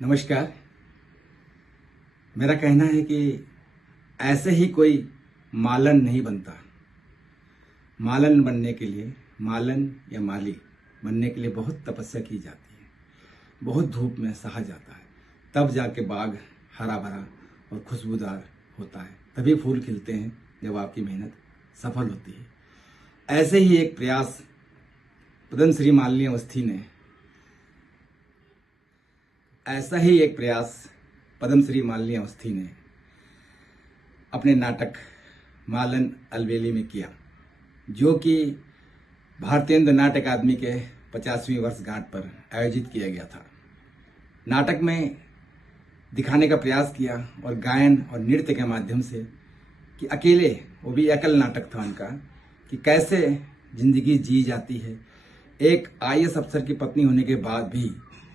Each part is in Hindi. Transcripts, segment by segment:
नमस्कार। मेरा कहना है कि ऐसे ही कोई मालन नहीं बनता। मालन बनने के लिए, मालन या माली बनने के लिए बहुत तपस्या की जाती है, बहुत धूप में सहा जाता है, तब जाके बाग हरा भरा और खुशबूदार होता है। तभी फूल खिलते हैं जब आपकी मेहनत सफल होती है। ऐसे ही एक प्रयास पद्मश्री मालिनी अवस्थी ने अपने नाटक मालन अलवेली में किया, जो कि भारतीय नाट्य अकादमी के 50वीं वर्षगांठ पर आयोजित किया गया था। नाटक में दिखाने का प्रयास किया और गायन और नृत्य के माध्यम से कि अकेले, वो भी एकल नाटक था उनका, कि कैसे जिंदगी जी जाती है। एक आईएएस अफसर की पत्नी होने के बाद भी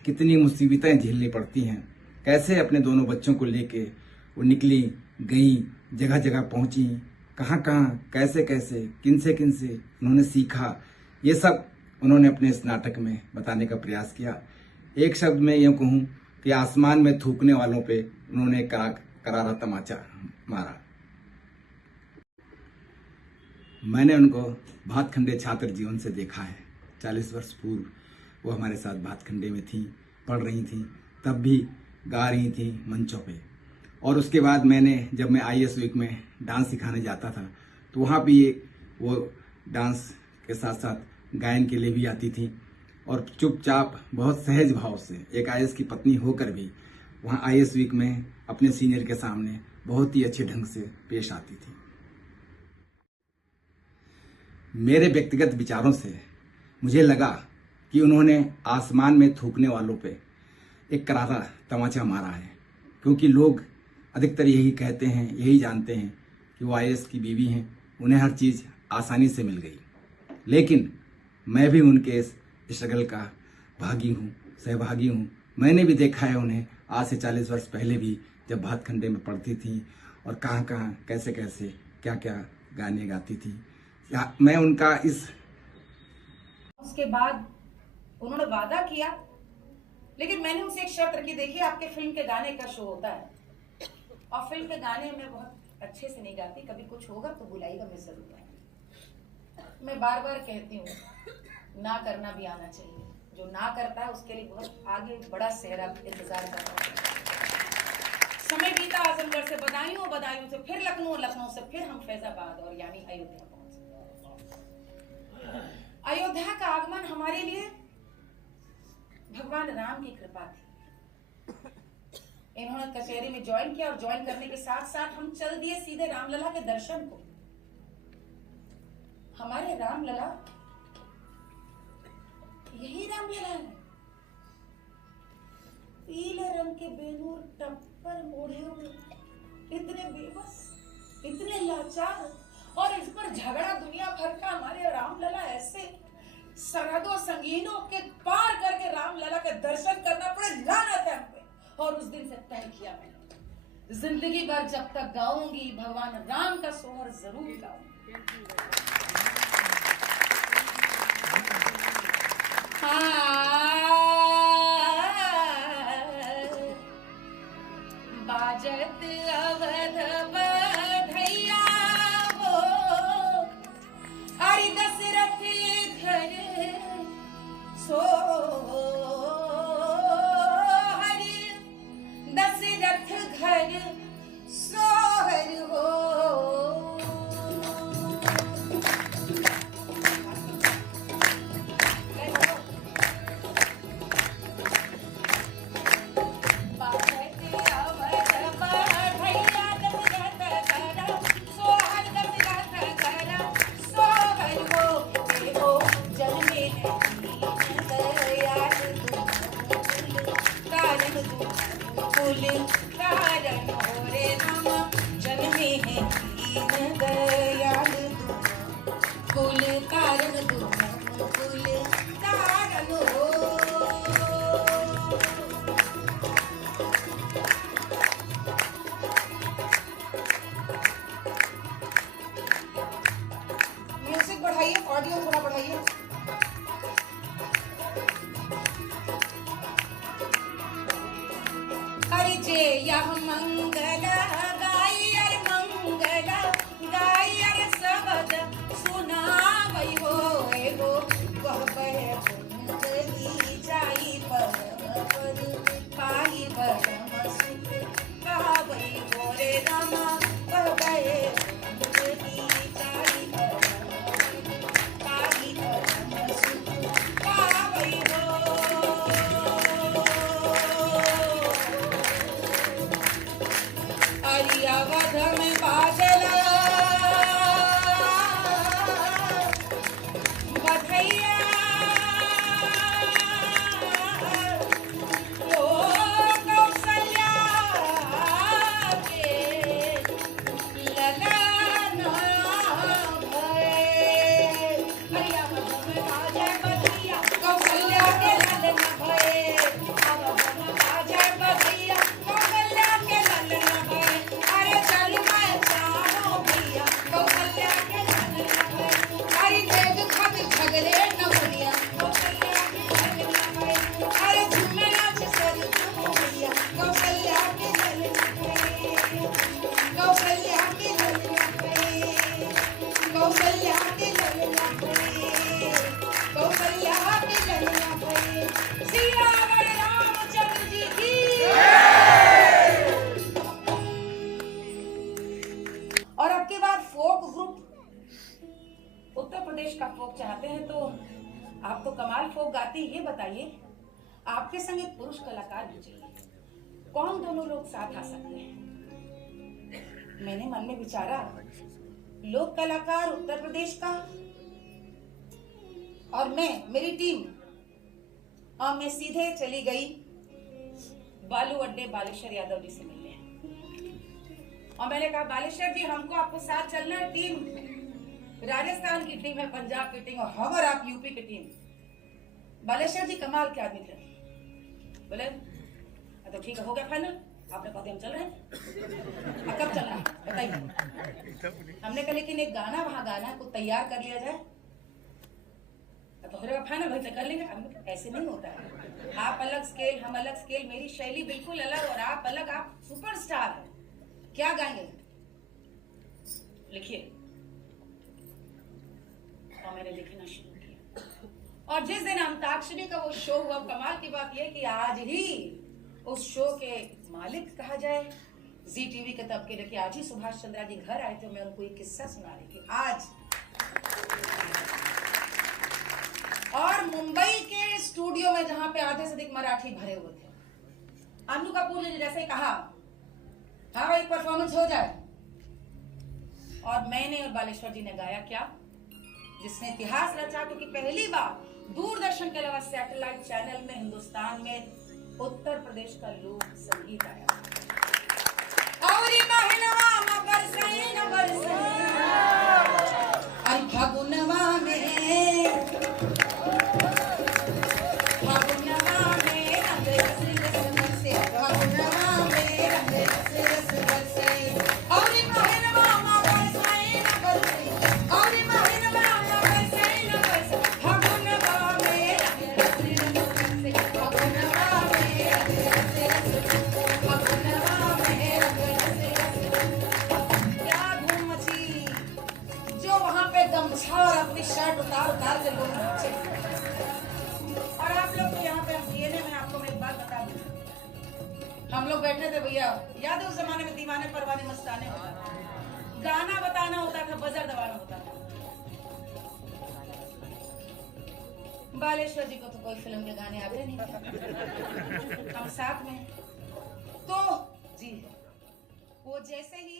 कितनी मुसीबतें झेलनी पड़ती हैं, कैसे अपने दोनों बच्चों को लेके वो निकली, गई, जगह जगह पहुंची, कहाँ कहाँ, कैसे कैसे, किनसे किनसे उन्होंने सीखा, ये सब उन्होंने अपने इस नाटक में बताने का प्रयास किया। एक शब्द में यूँ कहूँ कि आसमान में थूकने वालों पे उन्होंने करारा तमाचा मारा। मैंने उनको भातखंडे छात्र जीवन से देखा है। 40 वर्ष पूर्व वो हमारे साथ भातखंडे में थी, पढ़ रही थी, तब भी गा रही थी मंचों पे। और उसके बाद जब मैं आईएएस वीक में डांस सिखाने जाता था, तो वहाँ भी वो डांस के साथ साथ गायन के लिए भी आती थी और चुपचाप बहुत सहज भाव से एक आईएएस की पत्नी होकर भी वहाँ आईएएस वीक में अपने सीनियर के सामने बहुत ही अच्छे ढंग से पेश आती थी। मेरे व्यक्तिगत विचारों से मुझे लगा कि उन्होंने आसमान में थूकने वालों पे एक करारा तमाचा मारा है, क्योंकि लोग अधिकतर यही कहते हैं, यही जानते हैं कि वो आईएएस की बीवी हैं, उन्हें हर चीज़ आसानी से मिल गई। लेकिन मैं भी उनके इस स्ट्रगल का भागी हूँ, सहभागी हूँ। मैंने भी देखा है उन्हें आज से 40 वर्ष पहले भी, जब भातखंडे में पढ़ती थी और कहाँ कहाँ, कैसे कैसे, क्या क्या गाने गाती थी। मैं उनका उसके बाद उन्होंने वादा किया, लेकिन मैंने उनसे एक शर्त रखी। देखिए, आपके फिल्म के गाने का शो होता है और फिल्म के गाने में बहुत अच्छे से नहीं गाती, कभी कुछ होगा तो बुलाइएगा, मैं जरूर आऊंगी। मैं बार बार कहती हूँ, ना करना भी आना चाहिए। जो ना करता है उसके लिए बहुत आगे बड़ा सेहरा इंतजार कर रहा है। समय बीता आजमगढ़ से बदायूं, बदायूं से फिर लखनऊ, लखनऊ से फिर हम फैजाबाद और यानी अयोध्या पहुंचे। अयोध्या का आगमन हमारे लिए भगवान राम की कृपा थी। इन्होंने कचहरी में ज्वाइन किया और ज्वाइन करने के साथ साथ हम चल दिए सीधे रामलला के दर्शन को। हमारे रामलला यही रामलला है, पीले रंग के बेनूर टप्पर मोड़े हुए, इतने बेबस, इतने लाचार, और इस पर झगड़ा दुनिया भर का। हमारे रामलला ऐसे सरहदों संगीनों के पार करके रामलला के दर्शन करना पड़े, लानत है हम पे। और उस दिन से तय किया मैंने, जिंदगी भर जब तक गाऊंगी भगवान राम का सोहर जरूर गाऊंगी। बाजत अवध बधैया हो, हरि दशरथ घर सो, हरि दशरथ घर सोहर हो। कारण हो रे राम, जन्मे हैं दीन दयाल, कुल कारण दो, कुल कारण हो। म्यूजिक बढ़ाइए, ऑडियो थोड़ा बढ़ाइए। हरि जय यह मंगल गाई अर मंगल गाई अर शब्द सुनावई हो एगो वह बहे कुंडली जाई परम पद पाई परम सुख गावई हो रे रामा वह बहे कुंडली जाई परम पद पाई परम सुख गावई हो अवध में बादल बधैया ओ कौशल्या के ललन भये अवध में बाजय बधैया कौशल्या के ललन भये अवध में बाजय बधैया कौशल्या के ललन भये अरे चल मैं चाहो भैया कौशल्या के ललन भये अरे तेज खत झगड़े न भैया कौशल्या के ललन भये अरे झूमे नाच सज तुम भैया कौशल्या के ललन भये कौशल्या के ललन भये कौशल्या के ललन भये कौशल्या के ललन भये सियावर रामचंद्र जी की और अब की बार फोक ग्रुप उत्तर प्रदेश का फोक चाहते हैं तो आप तो कमाल फोक गाती, ये बताइए आपके संग एक पुरुष कलाकार भी चाहिए, कौन दोनों लोग साथ आ सकते हैं? मैंने मन में विचारा लोक कलाकार उत्तर प्रदेश का और मैं मेरी टीम और मैं सीधे चली गई बालू अड्डे बालेश्वर यादव जी से मिलने और मैंने कहा बालेश्वर जी हमको आपको साथ चलना है, टीम राजस्थान की टीम है, पंजाब की टीम और आप यूपी की टीम। बालेश्वर जी कमाल के आदमी थे, बोले तो ठीक है हो गया फाइनल, आपने कहा हम चल रहे हैं। अब कब चलना है बताइए। हमने कहा लेकिन एक गाना वहां गाना है, कुछ तैयार कर लिया जाए तो हो जाएगा फाइनल, भाई कर लेंगे। अब ऐसे नहीं होता है, आप अलग स्केल हम अलग स्केल, मेरी शैली बिल्कुल अलग और आप अलग, आप सुपरस्टार है, क्या गाएंगे लिखिए। और मैंने लिखना शुरू किया और जिस दिन अंताक्षरी का वो शो हुआ, कमाल की बात यह कि आज ही उस शो के मालिक कहा जाए जी टीवी के तब के देखिए, आज ही सुभाष चंद्रा जी घर आए थे, मैं उनको एक किस्सा सुना रही थी आज। और मुंबई के स्टूडियो में जहां पे आधे से अधिक मराठी भरे हुए थे, अन्नू कपूर ने जैसे कहा हाँ भाई परफॉर्मेंस हो जाए, और मैंने और बालेश्वर जी ने गाया क्या, जिसने इतिहास रचा, क्योंकि पहली बार दूरदर्शन के अलावा सैटेलाइट चैनल में हिंदुस्तान में उत्तर प्रदेश का लोक संगीत आया। और फागुनवा में रंग रस रस बरसे, फागुनवा में रंग रस रस बरसे, और महनवा मा बरसाए न बरसे, और महनवा मा बरसाए न बरसे, फागुनवा में रंग रस रस बरसे, फागुनवा में रंग रस रस बरसे, फागुनवा में रंग रस रस। क्या धूम मची, जो वहां पे गमछा और अपनी शर्ट उतार उतार के लोग नाचे। और आप लोग तो यहाँ पे हम डीएनए में, आपको मैं एक बात बता दूं, हम लोग बैठे थे भैया, याद है उस जमाने में दीवाने परवाने मस्ताने होता था, गाना बताना होता था, बजर दबाना होता था। बालेश्वर जी को तो कोई फिल्म के गाने आते नहीं थे, हम साथ में तो जी वो जैसे ही